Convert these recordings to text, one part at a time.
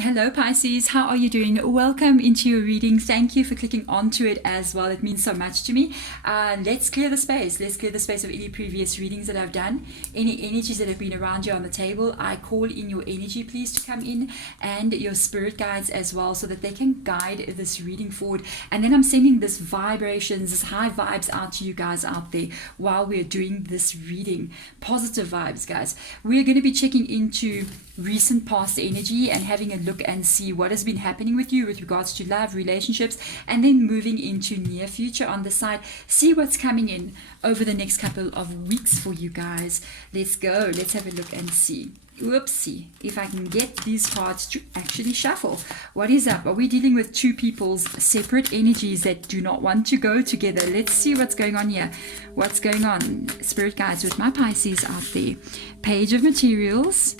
Hello Pisces, how are you doing? Welcome into your reading. Thank you for clicking onto it as well. It means so much to me. Let's clear the space. Let's clear the space of any previous readings that I've done. Any energies that have been around you on the table. I call in your energy please to come in, and your spirit guides as well, so that they can guide this reading forward. And then I'm sending this vibrations, this high vibes out to you guys out there while we're doing this reading. Positive vibes, guys. We're going to be checking into recent past energy and having a look and see what has been happening with you with regards to love, relationships, and then moving into near future on the side. See what's coming in over the next couple of weeks for you guys. Let's go. Let's have a look and see. Whoopsie, if I can get these cards to actually shuffle. What is up? Are we dealing with two people's separate energies that do not want to go together? Let's see what's going on here. What's going on, spirit guides, with my Pisces out there? Page of Materials.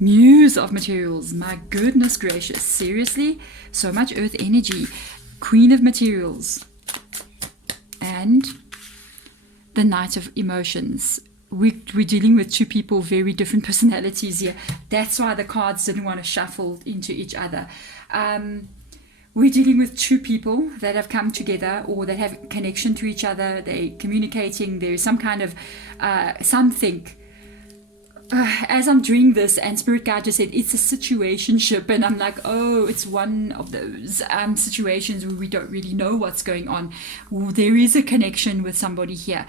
Muse of Materials. My goodness gracious. Seriously? So much earth energy. Queen of Materials. And the Knight of Emotions. We're dealing with two people, very different personalities here. That's why the cards didn't want to shuffle into each other. We're dealing with two people that have come together, or that have connection to each other. They're communicating. There's some kind of something. As I'm doing this, and Spirit Guide just said it's a situationship, and I'm like, oh, it's one of those situations where we don't really know what's going on. Well, there is a connection with somebody here.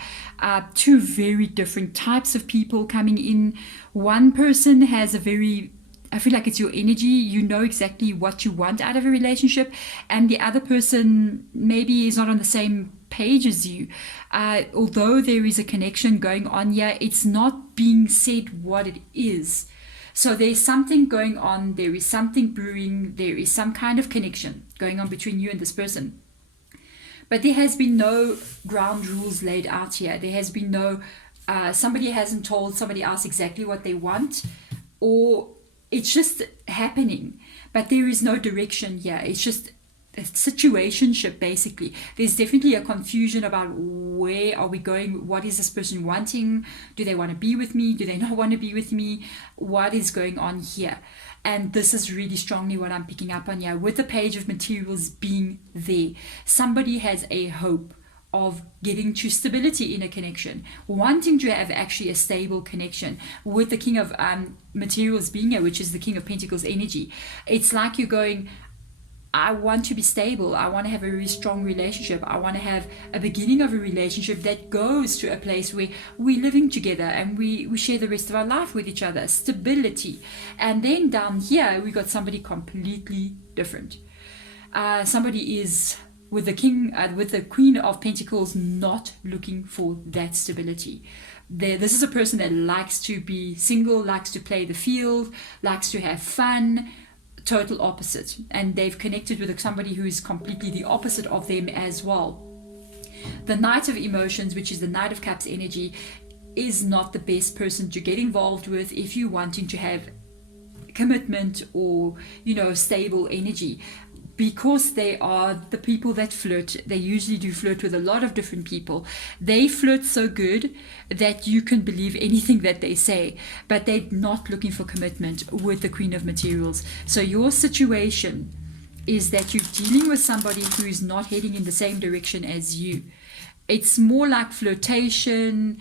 Two very different types of people coming in. One person has a very, I feel like it's your energy. You know exactly what you want out of a relationship, and the other person maybe is not on the same page as you. Although there is a connection going on here, it's not being said what it is. So there's something going on. There is something brewing. There is some kind of connection going on between you and this person. But there has been no ground rules laid out here. There has been no, somebody hasn't told somebody else exactly what they want, or it's just happening. But there is no direction here. It's just a situationship, basically. There's definitely a confusion about where are we going, what is this person wanting, do they want to be with me, do they not want to be with me, what is going on here. And this is really strongly what I'm picking up on here, with the Page of Materials being there. Somebody has a hope of getting to stability in a connection, wanting to have actually a stable connection, with the King of Materials being here, which is the King of Pentacles energy. It's like you're going, I want to be stable. I want to have a really strong relationship. I want to have a beginning of a relationship that goes to a place where we're living together and we share the rest of our life with each other. Stability. And then down here, we got somebody completely different. Somebody is with the King, with the Queen of Pentacles, not looking for that stability. This is a person that likes to be single, likes to play the field, likes to have fun. Total opposite, and they've connected with somebody who is completely the opposite of them as well. The Knight of Emotions, which is the Knight of Cups energy, is not the best person to get involved with if you're wanting to have commitment or, stable energy, because they are the people that flirt. They usually do flirt with a lot of different people. They flirt so good that you can believe anything that they say, but they're not looking for commitment with the Queen of Materials. So your situation is that you're dealing with somebody who is not heading in the same direction as you. It's more like flirtation.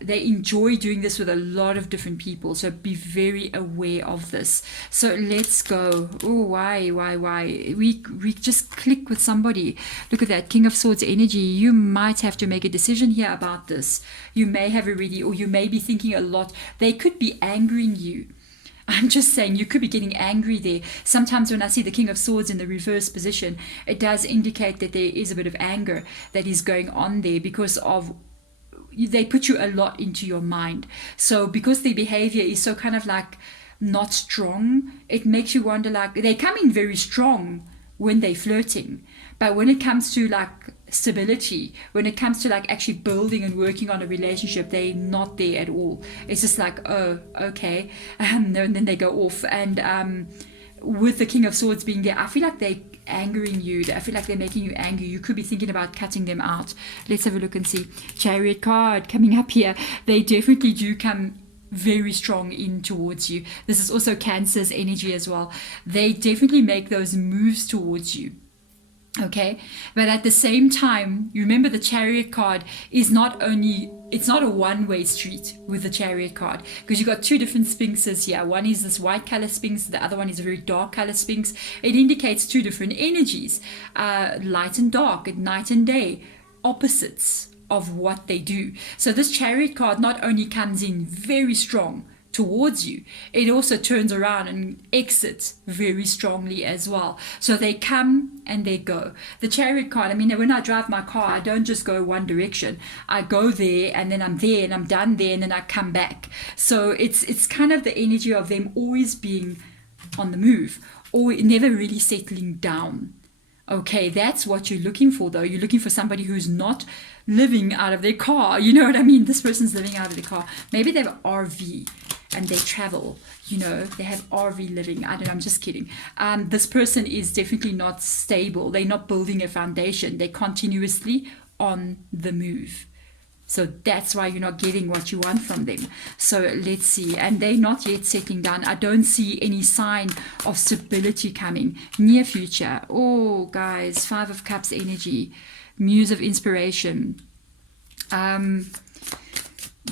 They enjoy doing this with a lot of different people, so be very aware of this. So let's go. Oh, why we just click with somebody. Look at that King of Swords energy. You might have to make a decision here about this. You may have already, or you may be thinking a lot. They could be angering you. I'm just saying, you could be getting angry there. Sometimes when I see the King of Swords in the reverse position, it does indicate that there is a bit of anger that is going on there, because of they put you a lot into your mind. So because their behavior is so kind of like not strong, it makes you wonder, like, they come in very strong when they're flirting, but when it comes to like stability, when it comes to like actually building and working on a relationship, they're not there at all. It's just like, oh, okay, and then they go off. And with the King of Swords being there, I feel like they angering you. I feel like they're making you angry. You could be thinking about cutting them out. Let's have a look and see. Chariot card coming up here. They definitely do come very strong in towards you. This is also Cancer's energy as well. They definitely make those moves towards you. Okay, but at the same time, you remember the Chariot card is not only, it's not a one-way street with the Chariot card, because you got two different sphinxes here. One is this white color sphinx, the other one is a very dark color sphinx. It indicates two different energies, light and dark, night and day, opposites of what they do. So this Chariot card not only comes in very strong towards you, it also turns around and exits very strongly as well. So they come and they go. The Chariot card, I mean, when I drive my car, I don't just go one direction. I go there and then I'm there and I'm done there and then I come back. So it's kind of the energy of them always being on the move or never really settling down. Okay, that's what you're looking for though. You're looking for somebody who's not living out of their car. You know what I mean? This person's living out of their car. Maybe they have an RV and they travel, you know, they have RV living. I don't know, I'm just kidding. This person is definitely not stable. They're not building a foundation. They're continuously on the move. So that's why you're not getting what you want from them. So let's see. And they're not yet settling down. I don't see any sign of stability coming. Near future. Oh, guys, 5 of Cups energy. Muse of inspiration.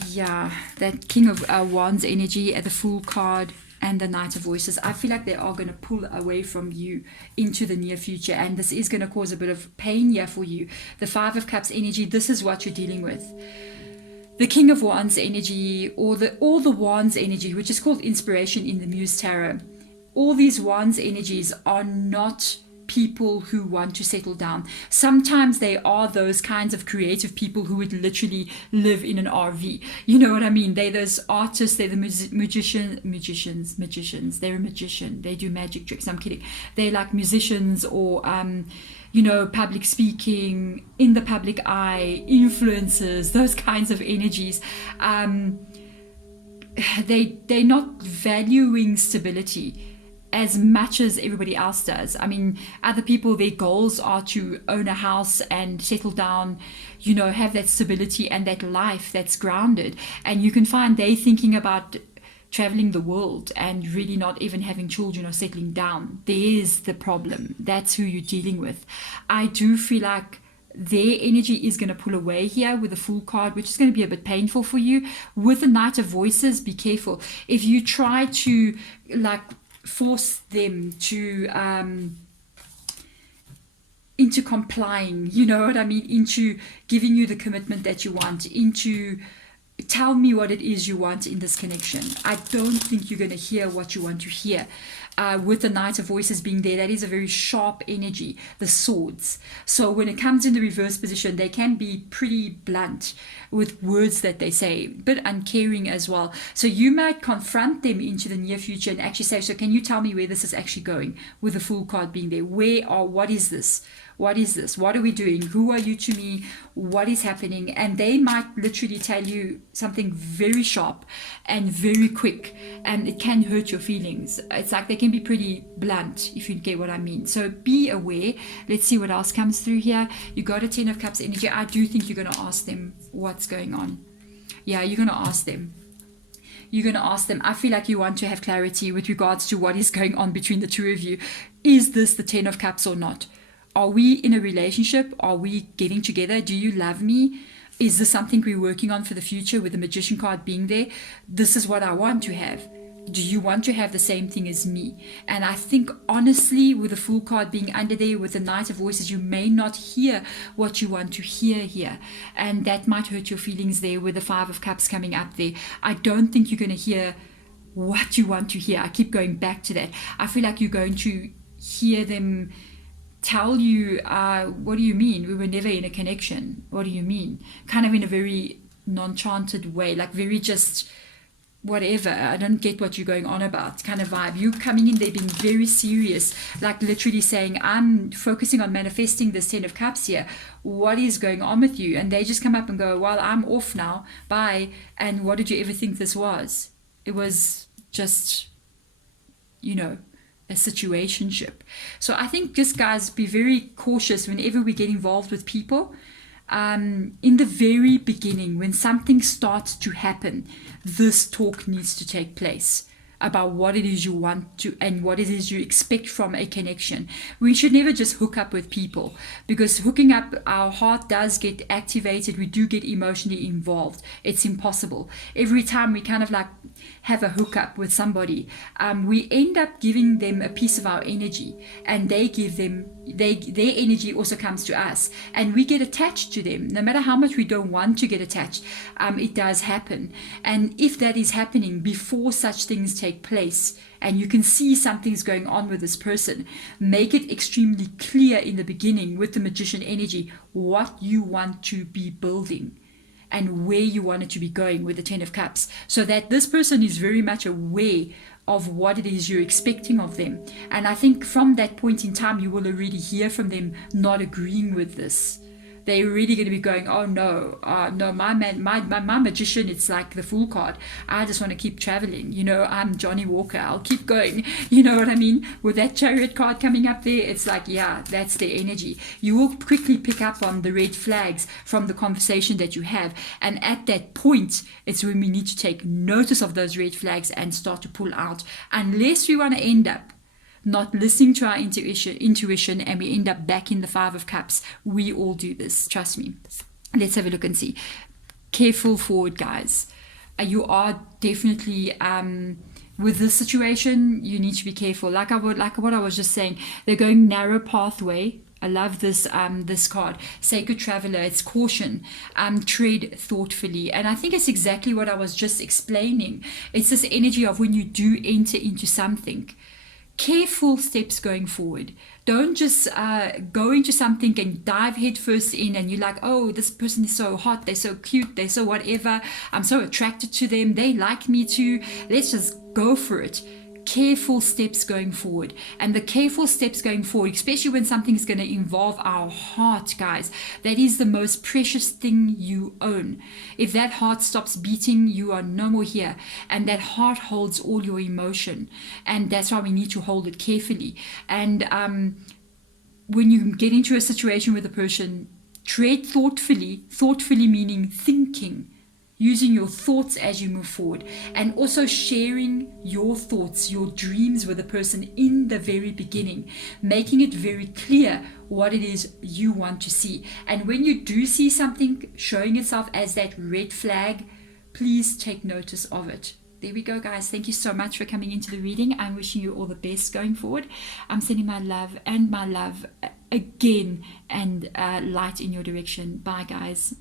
Yeah, that King of Wands energy at the Fool card and the Knight of Voices. I feel like they are going to pull away from you into the near future, and this is going to cause a bit of pain here for you. The 5 of Cups energy, this is what you're dealing with. The King of Wands energy, or all the Wands energy, which is called inspiration in the Muse Tarot. All these Wands energies are not people who want to settle down. Sometimes they are those kinds of creative people who would literally live in an RV. You know what I mean? They're those artists, they're the magicians. They're a magician. They do magic tricks. I'm kidding. They're like musicians or, you know, public speaking, in the public eye, influencers, those kinds of energies. They're not valuing stability as much as everybody else does. I mean, other people, their goals are to own a house and settle down, you know, have that stability and that life that's grounded. And you can find they thinking about traveling the world and really not even having children or settling down. There's the problem. That's who you're dealing with. I do feel like their energy is going to pull away here with the Fool card, which is going to be a bit painful for you. With the Knight of Voices, be careful. If you try to like force them to into complying, you know what I mean, into giving you the commitment that you want, into tell me what it is you want in this connection. I don't think you're going to hear what you want to hear. With the Knight of Voices being there, that is a very sharp energy, the swords. So when it comes in the reverse position, they can be pretty blunt with words that they say, but uncaring as well. So you might confront them into the near future and actually say, so can you tell me where this is actually going, with the Fool card being there? What is this? What is this? What are we doing? Who are you to me? What is happening? And they might literally tell you something very sharp and very quick, and it can hurt your feelings. It's like they can be pretty blunt, if you get what I mean. So be aware. Let's see what else comes through here. You got a 10 of Cups energy. I do think you're going to ask them what's going on. Yeah, you're going to ask them. You're going to ask them. I feel like you want to have clarity with regards to what is going on between the two of you. Is this the 10 of Cups or not? Are we in a relationship? Are we getting together? Do you love me? Is this something we're working on for the future with the Magician card being there? This is what I want to have. Do you want to have the same thing as me? And I think honestly, with the Fool card being under there, with the Knight of Voices, you may not hear what you want to hear here. And that might hurt your feelings there with the 5 of Cups coming up there. I don't think you're going to hear what you want to hear. I keep going back to that. I feel like you're going to hear them tell you, what do you mean? We were never in a connection. What do you mean? Kind of in a very non-chanted way, like very just whatever. I don't get what you're going on about kind of vibe. You coming in there being very serious, like literally saying, I'm focusing on manifesting this 10 of Cups here. What is going on with you? And they just come up and go, well, I'm off now. Bye. And what did you ever think this was? It was just, you know, a situationship. So I think just, guys, be very cautious whenever we get involved with people. in the very beginning, when something starts to happen, this talk needs to take place about what it is you want to and what it is you expect from a connection. We should never just hook up with people, because hooking up, our heart does get activated. We do get emotionally involved. It's impossible. Every time we kind of like have a hookup with somebody, we end up giving them a piece of our energy, and they give them their energy also comes to us, and we get attached to them. No matter how much we don't want to get attached, it does happen. And if that is happening before such things take place, and you can see something's going on with this person, make it extremely clear in the beginning with the magician energy what you want to be building and where you want it to be going with the 10 of Cups, so that this person is very much aware of what it is you're expecting of them. And I think from that point in time, you will already hear from them not agreeing with this. They're really going to be going, oh no, no, my magician, it's like the Fool card. I just want to keep traveling. You know, I'm Johnny Walker. I'll keep going. You know what I mean? With that Chariot card coming up there, it's like, yeah, that's their energy. You will quickly pick up on the red flags from the conversation that you have. And at that point, it's when we need to take notice of those red flags and start to pull out. Unless we want to end up not listening to our intuition, and we end up back in the 5 of Cups. We all do this, trust me. Let's have a look and see. Careful forward, guys. You are definitely with this situation, you need to be careful. Like what I was just saying, they're going narrow pathway. I love this this card, Sacred Traveler. It's caution, tread thoughtfully. And I think it's exactly what I was just explaining. It's this energy of when you do enter into something, careful steps going forward. Don't just go into something and dive headfirst in, and you're like, oh, this person is so hot, they're so cute, they're so whatever, I'm so attracted to them, they like me too, let's just go for it. Careful steps going forward. And the careful steps going forward, especially when something is going to involve our heart, guys, that is the most precious thing you own. If that heart stops beating, you are no more here. And that heart holds all your emotion, and that's why we need to hold it carefully. And when you get into a situation with a person, tread thoughtfully meaning thinking, using your thoughts as you move forward, and also sharing your thoughts, your dreams with the person in the very beginning, making it very clear what it is you want to see. And when you do see something showing itself as that red flag, please take notice of it. There we go, guys. Thank you so much for coming into the reading. I'm wishing you all the best going forward. I'm sending my love again, and light in your direction. Bye, guys.